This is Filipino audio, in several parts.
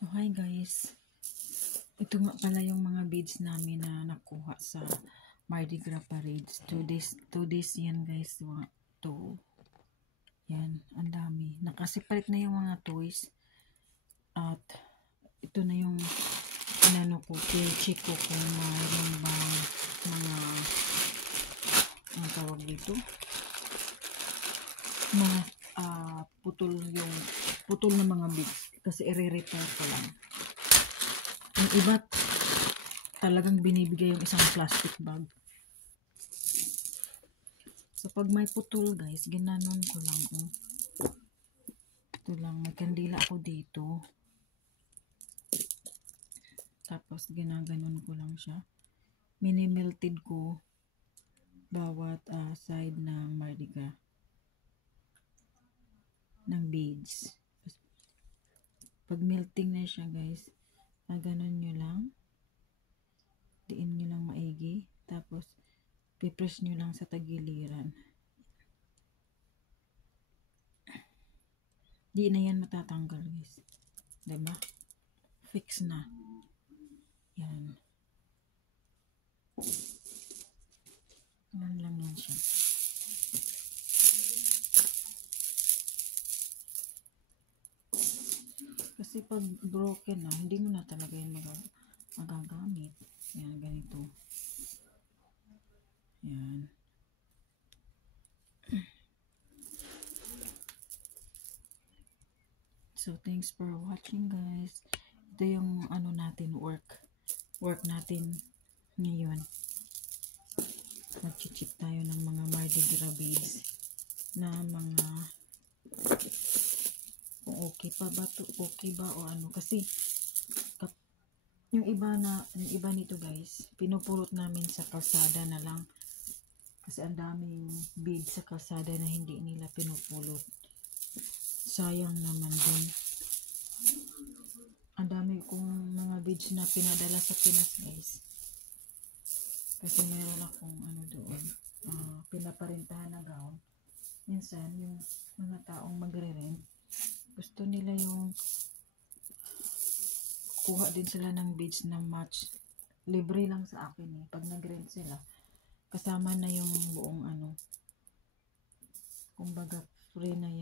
So hi guys, ito nga pala yung mga beads namin na nakuha sa Mardi Gras parades. 2 days yan guys. 2. Yan, ang dami. Nakasipalit na yung mga toys. At ito na yung inano ko, check ko kung mayroon bang mga ang tawag dito, mga putol na mga beads. Kasi i-repair ko lang. Yung iba talagang binibigay yung isang plastic bag. So pag may putol guys, ginanon ko lang. Ito lang, may kandila ako dito. Tapos ginaganon ko lang siya. Mini-melted ko bawat side ng Mardi Gras ng beads. Pag melting na siya guys, ganon nyo lang. Diin nyo lang maigi. Tapos pipress nyo lang sa tagiliran. Di na yan matatanggal guys. Diba? Fix na. Yan. Yan lang yan siya. Kasi pag broken na, hindi mo na talaga yung magagamit. Yan, ganito. Yan. So, thanks for watching guys. Ito yung ano natin, work natin ngayon. Mag-chip tayo ng mga Mardi Gras beads na mga kung okay pa ba to, okay ba o ano, kasi yung iba nito guys, pinupulot namin sa kalsada na lang kasi ang daming beads sa kalsada na hindi nila pinupulot. Sayang naman din. Ang dami kong mga beads na pinadala sa Pinas guys, kasi mayroon akong ano doon, pinaparintahan na gown. Minsan yung mga taong magre-rent, gusto nila yung kuha din sila ng beads na match. Libre lang sa akin pag nag-rent sila, kasama na yung buong ano, kumbaga free na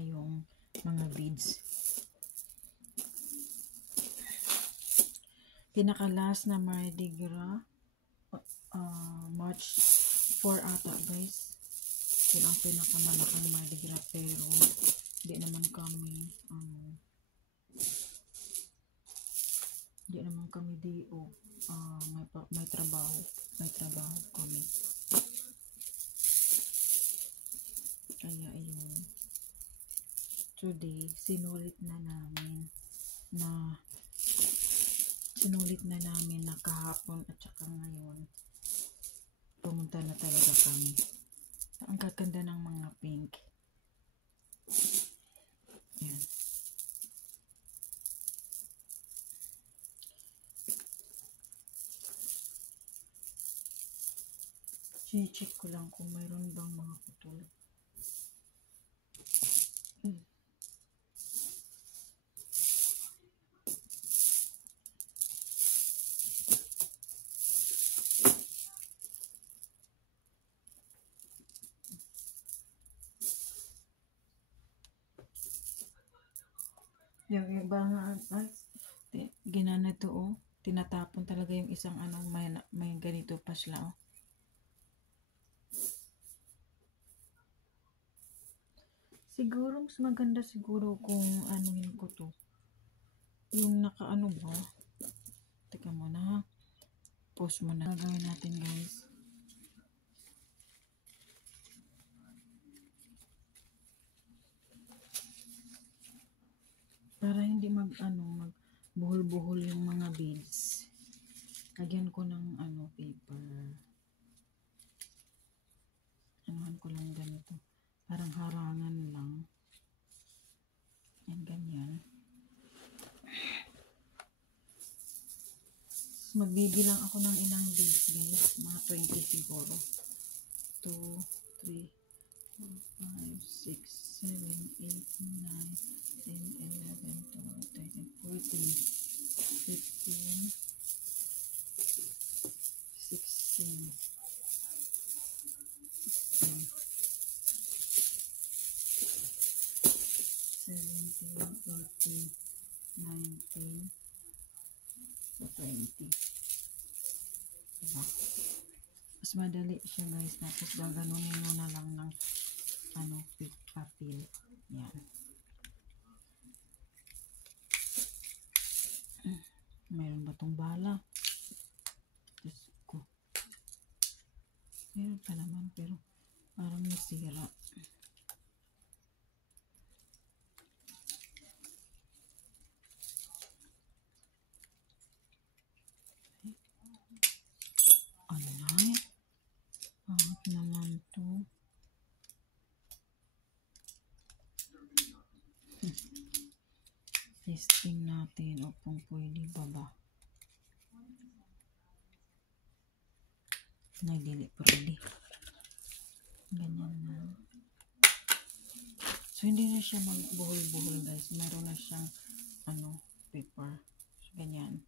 yung mga beads. Pinaka-last na Mardi Gras, March 4 ata guys. Yun ang pinakamalaking Mardi Gras, pero hindi naman kami D.O. May trabaho kami. Kaya ayun, today sinulit na namin na kahapon at saka ngayon pumunta na talaga kami. Ang gaganda ng mga pink. Yan. Check ko lang kung mayroon bang mga putol. Yung iba nga, ginana to tinatapon talaga yung isang may ganito pa sila Siguro mas maganda siguro kung anuhin ko to, yung nakaano ba. Teka muna ha, pause muna. Gagawin natin guys, para hindi magbuhol-buhol yung mga beads. Lagyan ko ng paper. Anuhan ko lang ganito. Parang harangan lang. Yan, ganyan. Magbibilang ako ng ilang beads guys. Mga 20 siguro. 2, 3, 4, 5, 6, 7, 8, 9, 10, 11, 12, 13, 17, 15, 16, 17, 18, 19, 20. Diba? Mas madali siya guys. Tapos gaganunin mo na lang ng papel. Yan. Mayroon ba tong bala? Diyos ko. Meron pa naman pero parang nasira. Alay. Pangit naman to. Testing natin o kung pwede ba ba. Dili pwede. Ganyan na. So, hindi na siya magbuhol-buhol guys. Meron na siyang paper. So, ganyan.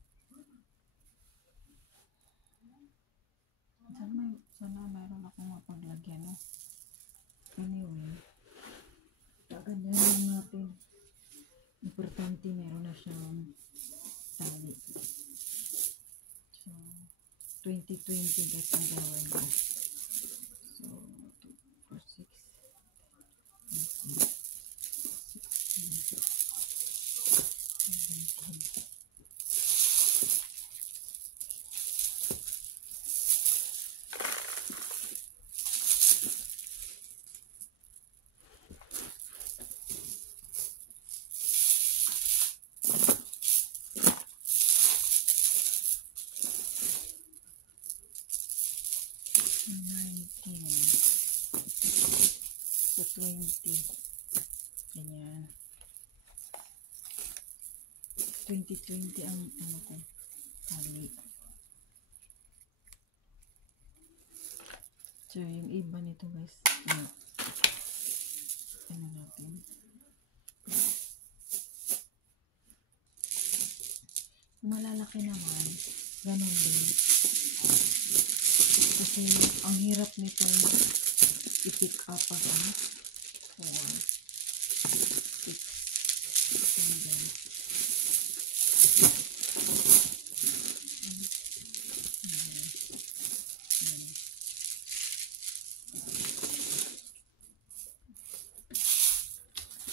Sana meron akong mapaglagyan, no? Anyway, ganyan lang natin. Importante meron na siyang tali. So, 2020 guys ang gawin ko. So, 2, 4, 6, 17. 19 so 20 ganyan 2020 ang ko tali. So yung iba nito guys natin malalaki naman ganun din kasi ang hirap nito i-pick up pag 4, 6, 7, 16, ito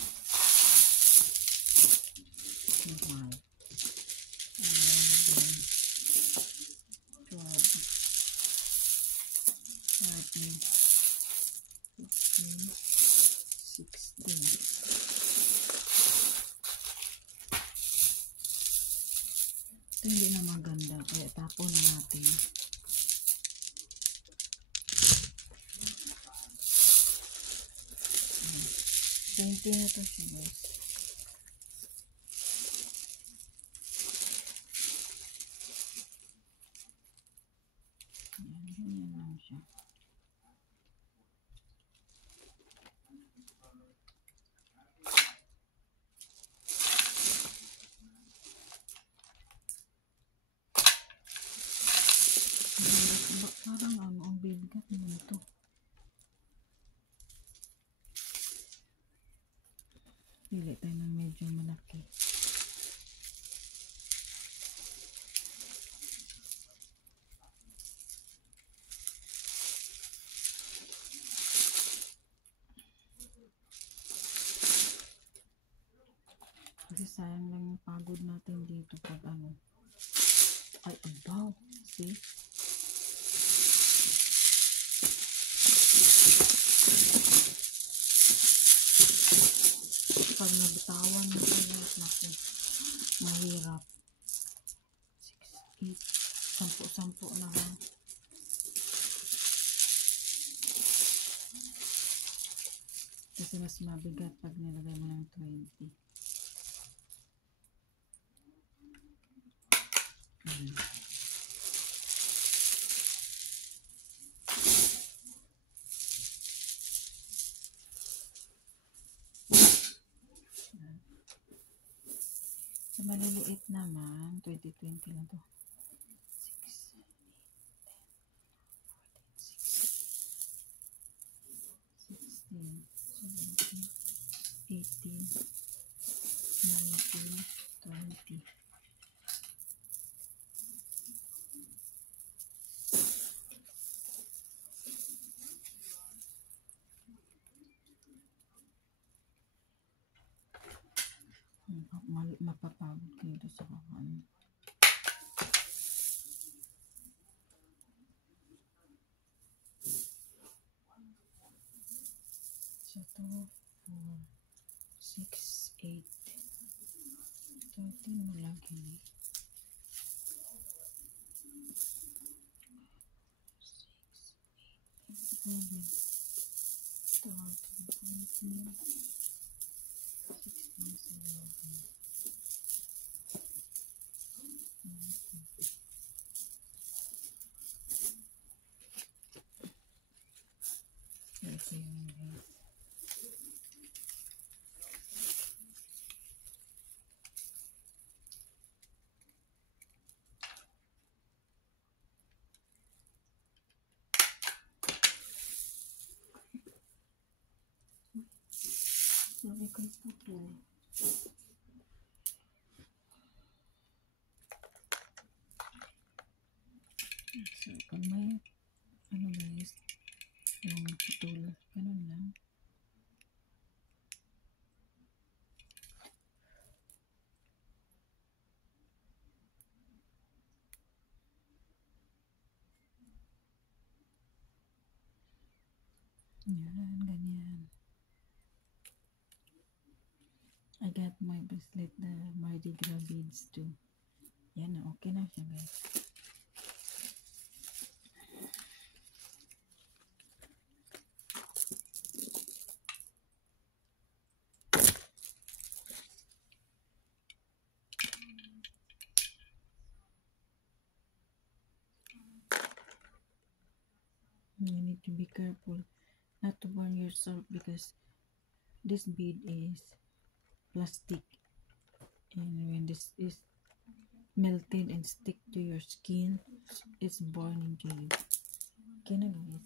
hindi na maganda kaya tapo na natin. Painting na to siya guys. Yan lang siya. Parang ang bigat naman ito. Pili tayo ng medyo malaki. Kasi sayang lang yung pagod natin dito pag ay abaw, see? Pag nabitawan mo kayo, naku, mahirap. 6, 8, 10 na lang. Kasi mas mabigat pag nilagay mo ng 20. Sa maliliit naman, 2020 lang to. 6, 16, 17, 18, 19, 20. Mapapagod kayo doon sa kawan. So, 2, 4, 6, 8, 13 mo lagi. 11, 12, 13, 16, 17. Ito yung guys. Sabi ko ito. So, pag may ano guys, yung putol, ganun lang. Yan, ganyan. I got my bracelet, the Mardi Gras beads too. Yan na, okay na siya guys. You need to be careful not to burn yourself because this bead is plastic, and when this is melted and stick to your skin, it's burning to you. Okay na guys.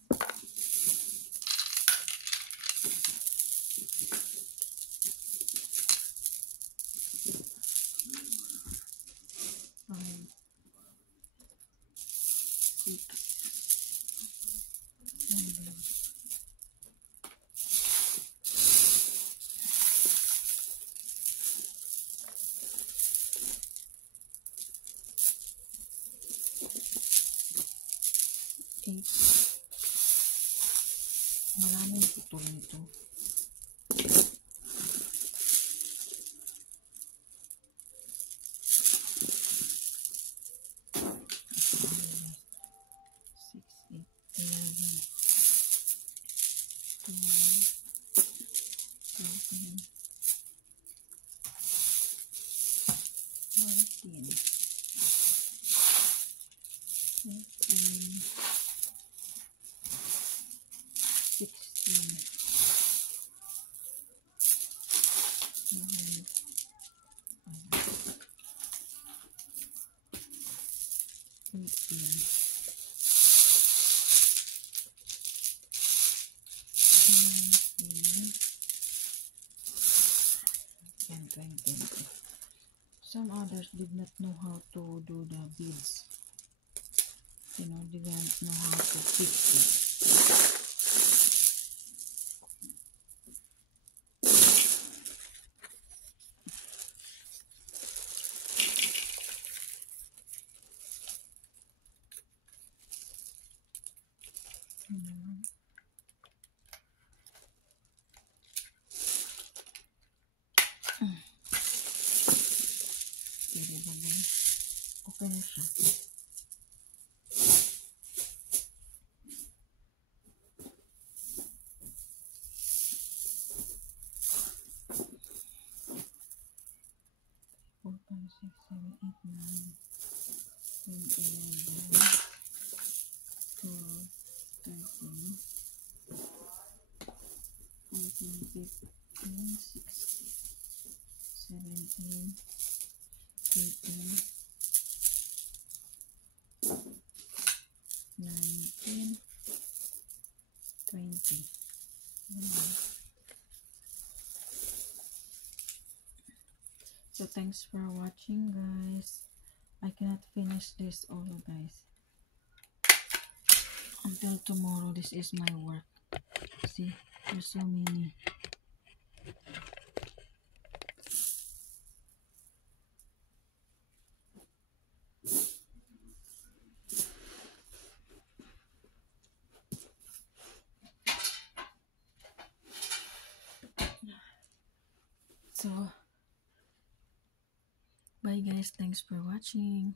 Five, 6, 7, 8. Maraming putol nito. Some others did not know how to do the beads. You know, they didn't know how to fix it. Okay na siya. Four, 5, 6, 7, 8, 9, 10, 11, 12, 13, 14, 15, 16, 17, 18, 19, 20. Ayan. So thanks for watching, guys. I cannot finish this all, guys. Until tomorrow, this is my work. See, there's so many. So, bye guys. Thanks for watching.